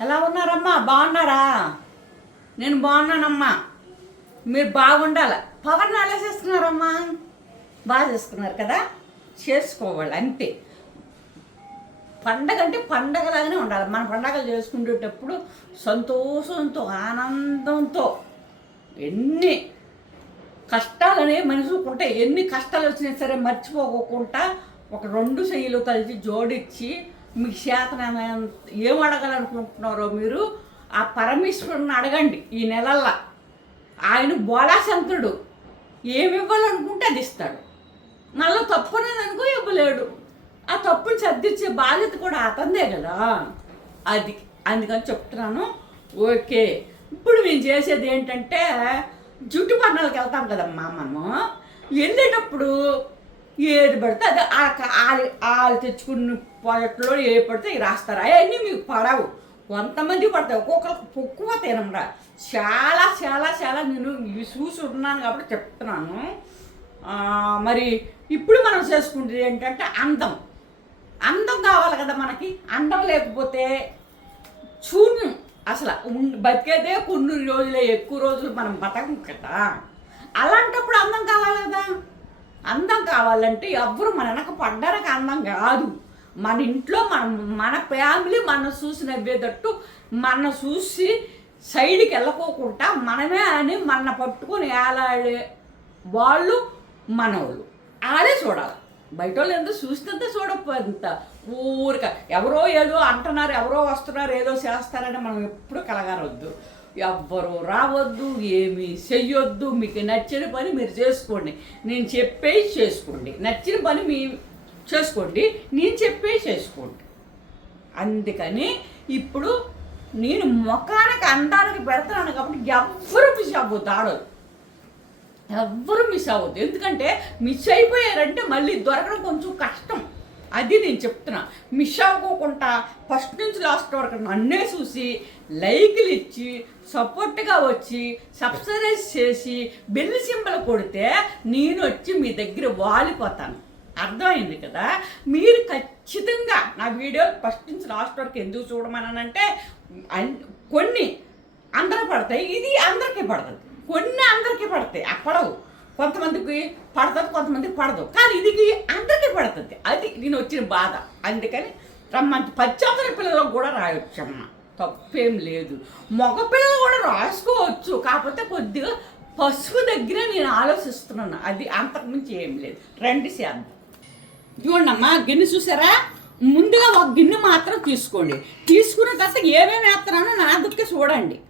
ఎలా ఉన్నారమ్మా? బాగున్నారా? నేను బాగున్నానమ్మా. మీరు బాగుండాలి. పవర్ని ఆలోచిస్తున్నారమ్మా బాగా చేసుకున్నారు కదా? చేసుకోవాలి అంతే. పండగ అంటే పండగలాగానే ఉండాలి. మన పండగలు చేసుకునేటప్పుడు సంతోషంతో ఆనందంతో ఎన్ని కష్టాలనే మనుషుకుంటే ఎన్ని కష్టాలు వచ్చినా సరే మర్చిపోకుండా ఒక రెండు శైలు కలిసి జోడించి మీకు చేతన ఏం అడగాలనుకుంటున్నారో మీరు ఆ పరమేశ్వరుని అడగండి ఈ నెలల్లో. ఆయన బోలాశంకరుడు ఏమి ఇవ్వాలనుకుంటే అది ఇస్తాడు. మళ్ళీ తప్పునేది అనుకో ఇవ్వలేడు. ఆ తప్పుని సర్దిచ్చే బాధ్యత కూడా అతందే కదా. అది అందుకని చెప్తున్నాను. ఓకే. ఇప్పుడు మేము చేసేది ఏంటంటే జుట్టు పన్నాలకు వెళ్తాం కదమ్మా మనము. వెళ్ళేటప్పుడు ఏది పడితే అది వాళ్ళు వాళ్ళు తెచ్చుకున్న పొలట్లో ఏ పడితే అవి రాస్తారు. అవన్నీ మీకు పడవు. కొంతమంది పడతాయి. ఒక్కొక్కరికి పొక్కువ తినరా చాలా చాలా చాలా నేను ఇవి చూసి ఉన్నాను కాబట్టి చెప్తున్నాను. మరి ఇప్పుడు మనం చేసుకుంటే ఏంటంటే అందం. అందం కావాలి కదా మనకి. అందం లేకపోతే శూన్యం. అసలు బతికేదే కొన్ని రోజులే ఎక్కువ రోజులు మనం బతకం కదా. అలాంటప్పుడు అందం కావాలి కదా. అందం కావాలంటే ఎవ్వరు మన వెనక పడ్డానికి అందం కాదు. మన ఇంట్లో మన మన ఫ్యామిలీ మన చూసి నవ్వేటట్టు మన చూసి సైడ్కి వెళ్ళకోకుండా మనమే అని మన పట్టుకొని ఏలాడే వాళ్ళు మనోళ్ళు. ఆడే చూడాలి. బయట వాళ్ళు ఎందుకు చూస్తుంటే చూడకపోతే ఊరిక. ఎవరో ఏదో అంటున్నారు ఎవరో వస్తున్నారు ఏదో చేస్తారని మనం ఎప్పుడు కలగరవద్దు ఎవ్వరు రావద్దు ఏమీ చెయ్యొద్దు. మీకు నచ్చిన పని మీరు చేసుకోండి. నేను చెప్పే చేసుకోండి. నచ్చిన పని మీ చేసుకోండి. నేను చెప్పే చేసుకోండి. అందుకని ఇప్పుడు నేను ముఖానికి అందానికి పెడతాను కాబట్టి ఎవ్వరు మిస్ అవ్వద్దు ఆడదు ఎవ్వరు మిస్ అవ్వద్దు. ఎందుకంటే మిస్ అయిపోయారంటే మళ్ళీ దొరకడం కొంచెం కష్టం. అది నేను చెప్తున్నా. మిస్ అవ్వకుండా ఫస్ట్ నుంచి లాస్ట్ వరకు నన్నే చూసి లైకులు ఇచ్చి సపోర్ట్గా వచ్చి సబ్స్క్రైబ్ చేసి బెల్ సింబల్ కొడితే నేను వచ్చి మీ దగ్గర వాలిపోతాను. అర్థమైంది కదా? మీరు ఖచ్చితంగా నా వీడియో ఫస్ట్ నుంచి లాస్ట్ వరకు ఎందుకు చూడమనంటే అన్- కొన్ని అందరూ పడతాయి ఇది అందరికీ పడుతుంది కొన్ని అందరికీ పడతాయి అక్కడవు కొంతమందికి పడుతుంది కొంతమందికి పడదు. కానీ ఇది అందరికీ పడుతుంది. అది నేను వచ్చిన బాధ. అందుకని రమ్మంత పశ్చాత్తల పిల్లలకు కూడా రాయొచ్చమ్మ. తప్పేం లేదు. మగపిల్లలు కూడా రాసుకోవచ్చు. కాకపోతే కొద్దిగా పసుపు దగ్గర నేను ఆలోచిస్తున్నాను. అది అంతకుమించి ఏం లేదు. రండి చేద్దాం. చూడమ్మా గిన్నె చూసారా? ముందుగా ఒక గిన్నె మాత్రం తీసుకోండి. తీసుకున్న తర్వాత ఏమేమి వేస్తున్నానో నా దుక్కి చూడండి.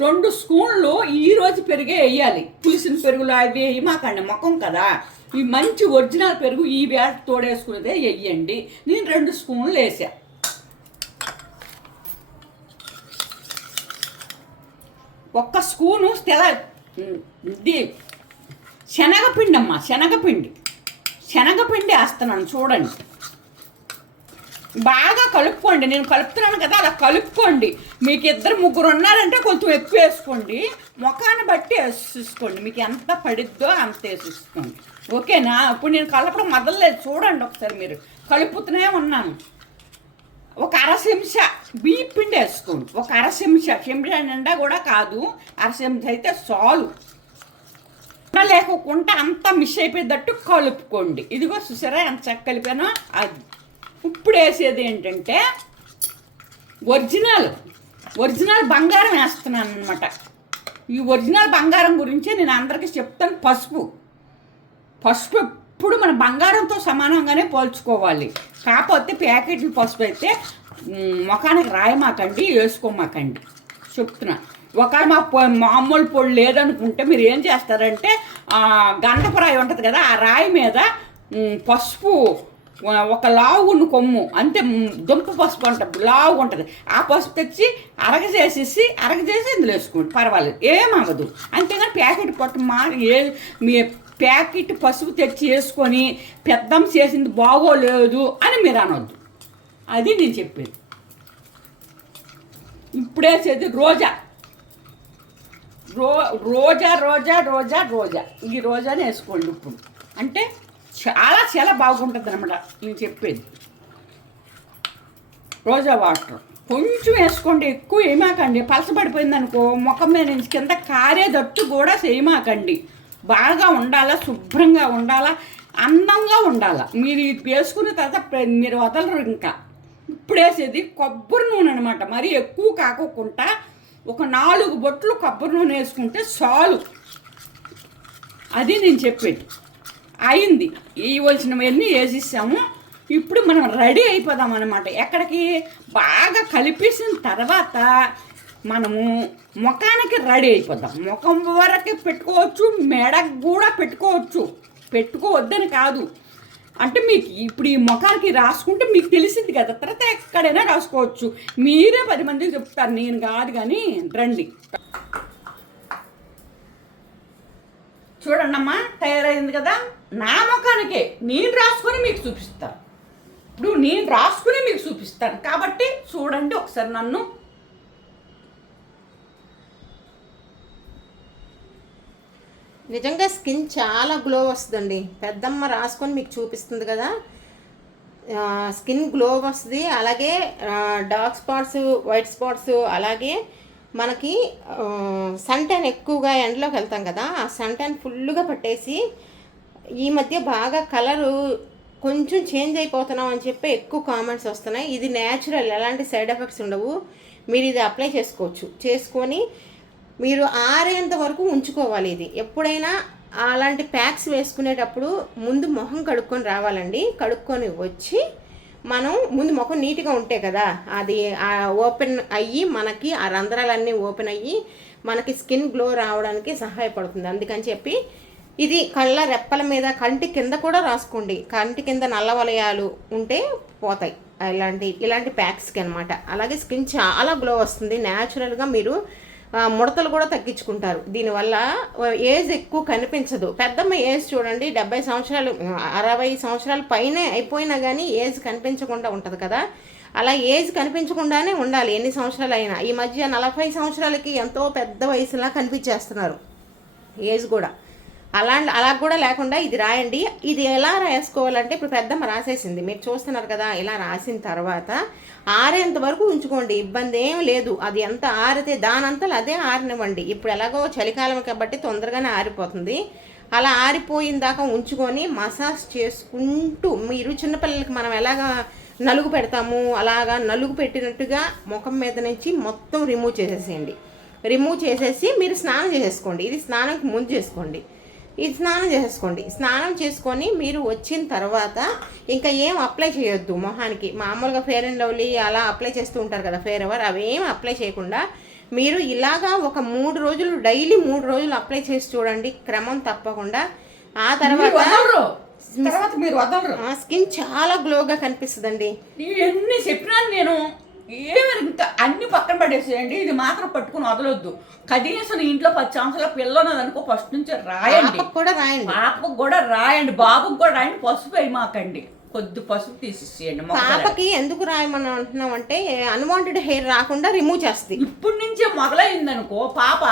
రెండు స్పూన్లు ఈ రోజు పెరిగే వేయాలి. పులిసిన పెరుగులు అవి వేయమాకండి ముఖం కదా. ఈ మంచి ఒరిజినల్ పెరుగు ఈ వేట తోడేసుకునేదే వెయ్యండి నేను రెండు స్పూన్లు వేసా. ఒక్క స్పూను తెల ఇది శనగపిండి అమ్మా శనగపిండి. శనగపిండి వేస్తున్నాను చూడండి. బాగా కలుపుకోండి. నేను కలుపుతున్నాను కదా అలా కలుపుకోండి. మీకు ఇద్దరు ముగ్గురు ఉన్నారంటే కొంచెం ఎక్కువ వేసుకోండి. ముఖాన్ని బట్టి వేసేసుకోండి. మీకు ఎంత పడిద్దో అంత వేసేసుకోండి. ఓకేనా? ఇప్పుడు నేను కలపడం మొదలలేదు. చూడండి ఒకసారి మీరు. కలుపుతూనే ఉన్నాను. ఒక అర చెంచ బియ్య పిండి వేసుకోండి. ఒక అర చెంచ. చెంచా నిండా కూడా కాదు. అర చెంచా అయితే చాలు. లేకుండా అంతా మిస్ అయిపోయేటట్టు కలుపుకోండి. ఇదిగో చూసారా ఎంత చక్క కలిపానో? అది. ఇప్పుడు వేసేది ఏంటంటే ఒరిజినల్ ఒరిజినల్ బంగారం వేస్తున్నాను అనమాట ఈ ఒరిజినల్ బంగారం గురించే నేను అందరికీ చెప్తాను పసుపు. పసుపు ఎప్పుడు మన బంగారంతో సమానంగానే పోల్చుకోవాలి. కాకపోతే ప్యాకెట్లు పసుపు అయితే ముఖానికి రాయమాకండి వేసుకోమాకండి. చెప్తున్నా. ఒకవేళ మా పొ మామూలు పొడి లేదనుకుంటే మీరు ఏం చేస్తారంటే ఆ, గంధపు రాయి ఉంటుంది కదా ఆ రాయి మీద పసుపు ఒక లావు ఉన్న కొమ్ము అంతే దుంప పసుపు ఉంటుంది లావు ఉంటుంది. ఆ పసుపు తెచ్చి అరగ చేసేసి అరగ చేసి ఇందులో వేసుకోండి. పర్వాలేదు. ఏమవ్వదు. అంతేగాని ప్యాకెట్ పొట్ట మా ఏ మీ ప్యాకెట్ పసుపు తెచ్చి వేసుకొని పెద్దం చేసింది బాగోలేదు అని మీరు అనొద్దు. అది నేను చెప్పేది. ఇప్పుడే వేసేది రోజా. రో రోజా రోజా రోజా రోజా. ఈ రోజానే వేసుకోండి ఇప్పుడు. అంటే చాలా చాలా బాగుంటుంది అనమాట నేను చెప్పేది. రోజా వాటర్. కొంచెం వేసుకోండి ఎక్కువ వేయమాకండి. పలసపడిపోయింది అనుకో ముఖం మీద నుంచి కింద కారేదట్టు కూడా చేయమాకండి. బాగా ఉండాలా శుభ్రంగా ఉండాలా అందంగా ఉండాలా. మీరు ఇది వేసుకున్న తర్వాత మీరు వదలరు ఇంకా. ఇప్పుడు వేసేది కొబ్బరి నూనె అనమాట మరి ఎక్కువ కాకోకుండా ఒక నాలుగు బొట్లు కొబ్బరి నూనె వేసుకుంటే చాలు. అది నేను చెప్పేది. అయింది. ఇవ్వాల్సినవన్నీ వేసేసాము ఇప్పుడు మనం రెడీ అయిపోదాం అనమాట ఎక్కడికి? బాగా కలిపేసిన తర్వాత మనము ముఖానికి రెడీ అయిపోదాం. ముఖం వరకు పెట్టుకోవచ్చు మెడకు కూడా పెట్టుకోవచ్చు. పెట్టుకోవద్దని కాదు. అంటే మీకు ఇప్పుడు ఈ ముఖానికి రాసుకుంటే మీకు తెలిసింది కదా. తర్వాత ఎక్కడైనా రాసుకోవచ్చు. మీరే పది మందికి చెప్తారు. నేను కాదు కానీ రండి. చూడండి అమ్మా తయారైంది కదా. నా ముఖానికే నేను రాసుకొని మీకు చూపిస్తాను. ఇప్పుడు నేను రాసుకుని మీకు చూపిస్తాను. కాబట్టి చూడండి ఒకసారి నన్ను. నిజంగా స్కిన్ చాలా గ్లో వస్తుందండి. పెద్దమ్మ రాసుకొని మీకు చూపిస్తుంది కదా. స్కిన్ గ్లో వస్తుంది. అలాగే డార్క్ స్పాట్స్ వైట్ స్పాట్స్ అలాగే మనకి సన్ టెన్ ఎక్కువగా ఎండలోకి వెళ్తాం కదా. ఆ సన్ టెన్ ఫుల్గా పట్టేసి ఈ మధ్య బాగా కలరు కొంచెం చేంజ్ అయిపోతున్నాం అని చెప్పి ఎక్కువ కామెంట్స్ వస్తున్నాయి. ఇది న్యాచురల్ ఎలాంటి సైడ్ ఎఫెక్ట్స్ ఉండవు. మీరు ఇది అప్లై చేసుకోవచ్చు. చేసుకొని మీరు ఆరేంత వరకు ఉంచుకోవాలి ఇది. ఎప్పుడైనా అలాంటి ప్యాక్స్ వేసుకునేటప్పుడు ముందు మొహం కడుక్కొని రావాలండి. కడుక్కొని వచ్చి మనం ముందు ముఖం నీట్గా ఉంటే కదా అది ఓపెన్ అయ్యి మనకి ఆ రంధ్రాలన్నీ ఓపెన్ అయ్యి మనకి స్కిన్ గ్లో రావడానికి సహాయపడుతుంది. అందుకని చెప్పి ఇది కళ్ళ రెప్పల మీద కంటి కింద కూడా రాసుకోండి. కంటి కింద నల్ల వలయాలు ఉంటే పోతాయి. ఇలాంటి ఇలాంటి ప్యాక్స్కి అనమాట అలాగే స్కిన్ చాలా గ్లో వస్తుంది. న్యాచురల్గా మీరు ముడతలు కూడా తగ్గించుకుంటారు. దీనివల్ల ఏజ్ ఎక్కువ కనిపించదు. పెద్దమ్మ ఏజ్ చూడండి డెబ్బై సంవత్సరాలు అరవై సంవత్సరాల పైనే అయిపోయినా కానీ ఏజ్ కనిపించకుండా ఉంటుంది కదా. అలా ఏజ్ కనిపించకుండానే ఉండాలి. ఎన్ని సంవత్సరాలు అయినా ఈ మధ్య నలభై సంవత్సరాలకి ఎంతో పెద్ద వయసులా కనిపించేస్తున్నారు. ఏజ్ కూడా. అలా అలా కూడా లేకుండా ఇది రాయండి. ఇది ఎలా రాసుకోవాలంటే ఇప్పుడు పెద్దమ్మ రాసేసింది. మీరు చూస్తున్నారు కదా ఇలా రాసిన తర్వాత ఆరేంత వరకు ఉంచుకోండి. ఇబ్బంది ఏం లేదు. అది ఎంత ఆరితే దానంతలు అదే ఆరినివ్వండి. ఇప్పుడు ఎలాగో చలికాలం కాబట్టి తొందరగానే ఆరిపోతుంది. అలా ఆరిపోయిన దాకా ఉంచుకొని మసాజ్ చేసుకుంటూ మీరు చిన్నపిల్లలకి మనం ఎలాగా నలుగు పెడతాము అలాగా నలుగు పెట్టినట్టుగా ముఖం మీద నుంచి మొత్తం రిమూవ్ చేసేసేయండి. రిమూవ్ చేసేసి మీరు స్నానం చేసేసుకోండి. ఇది స్నానంకి ముందు చేసుకోండి. ఇది స్నానం చేసేసుకోండి. స్నానం చేసుకొని మీరు వచ్చిన తర్వాత ఇంకా ఏం అప్లై చేయొద్దు మొహానికి. మామూలుగా ఫేర్ అండ్ లవ్లీ అలా అప్లై చేస్తూ ఉంటారు కదా ఫేర్ ఎవర్ అవేం అప్లై చేయకుండా మీరు ఇలాగా ఒక మూడు రోజులు డైలీ మూడు రోజులు అప్లై చేసి చూడండి. క్రమం తప్పకుండా. ఆ తర్వాత మీరు స్కిన్ చాలా గ్లోగా కనిపిస్తుందండి. ఎన్ని చెప్పినాను నేను ఏమి ఇంకా అన్ని పక్కన పడేసేయండి. ఇది మాత్రం పట్టుకుని వదలొద్దు. కనీసం ఇంట్లో పది సంవత్సరాల పిల్లన్నది అనుకో ఫస్ట్ నుంచి రాయండి. కూడా రాయండి. పాపకు కూడా రాయండి. బాబుకు కూడా రాయండి. పసుపు వేయమాకండి. కొద్ది పసుపు తీసేసేయండి పాపకి ఎందుకు రాయమని అంటున్నాం అంటే అన్వాంటెడ్ హెయిర్ రాకుండా రిమూవ్ చేస్తుంది ఇప్పటి నుంచే మొదలైందనుకో పాప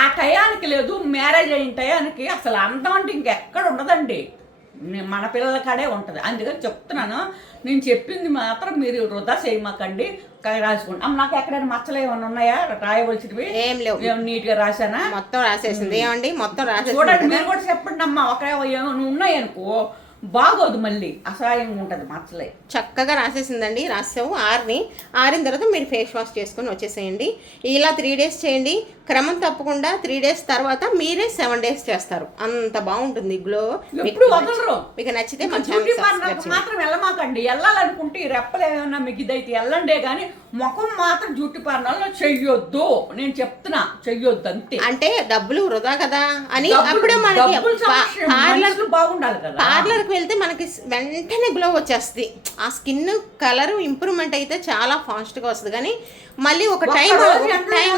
ఆ టయానికి లేదు మ్యారేజ్ అయిన టయానికి అసలు అందం అంటే ఇంకెక్కడ ఉండదండి. మన పిల్లల కాడే ఉంటుంది. అందుకని చెప్తున్నాను. నేను చెప్పింది మాత్రం మీరు వృధా చేయమాకండి. రాసుకోండి. అమ్మ నాకు ఎక్కడైనా మచ్చలు ఏమైనా ఉన్నాయా? రాయవలసినవి? ఏం లేవు. ఏం నీట్గా రాశానా? మొత్తం రాసేసింది. ఏమండి? మొత్తం రాసేసింది చూడండి మీరు కూడా చెప్పండి అమ్మా. ఒక ఏమైనా ఉన్నాయనుకో. బాగోదు మళ్ళీ. అసహాయంగా ఉంటుంది మచ్చలే చక్కగా రాసేసిందండి. రాసావు ఆరిని. ఆరిన తర్వాత మీరు ఫేస్ వాష్ చేసుకొని వచ్చేసేయండి. ఇలా త్రీ డేస్ చేయండి. క్రమం తప్పకుండా త్రీ డేస్ తర్వాత మీరే సెవెన్ డేస్ చేస్తారు. అంత బాగుంటుంది గ్లో. వదలరు. మీకు నచ్చితే మాత్రం వెళ్ళమాకండి. వెళ్ళాలనుకుంటే ఈ రెప్పలు ఏమైనా మీకు ఇదైతే వెళ్ళండే కానీ ముఖం మాత్రం బ్యూటీ పార్లర్లో చెయ్యొద్దు. నేను చెప్తున్నా చెయ్యొద్దు అంతే. అంటే డబ్బులు వృధా కదా అని అప్పుడే మనకి పార్లర్ బాగుండాలి కదా. పార్లర్కి వెళ్తే మనకి వెంటనే గ్లో వచ్చేస్తుంది. ఆ స్కిన్ కలర్ ఇంప్రూవ్మెంట్ అయితే చాలా ఫాస్ట్గా వస్తుంది. కానీ మళ్ళీ ఒక టైం టైం.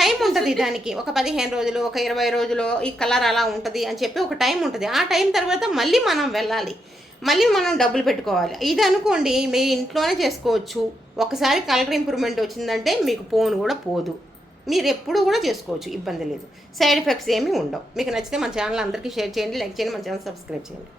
టైం ఉంటుంది దానికి. ఒక పదిహేను రోజులు ఒక ఇరవై రోజులు ఈ కలర్ అలా ఉంటుంది అని చెప్పి ఒక టైం ఉంటుంది. ఆ టైం తర్వాత మళ్ళీ మనం వెళ్ళాలి. మళ్ళీ మనం డబ్బులు పెట్టుకోవాలి. ఇది అనుకోండి మీ ఇంట్లోనే చేసుకోవచ్చు. ఒకసారి కలర్ ఇంప్రూవ్మెంట్ వచ్చిందంటే మీకు పోను కూడా పోదు. మీరు ఎప్పుడు కూడా చేసుకోవచ్చు. ఇబ్బంది లేదు. సైడ్ ఎఫెక్ట్స్ ఏమీ ఉండవు. మీకు నచ్చితే మన ఛానల్ అందరికీ షేర్ చేయండి. లైక్ చేయండి. మన ఛానల్ సబ్స్క్రైబ్ చేయండి.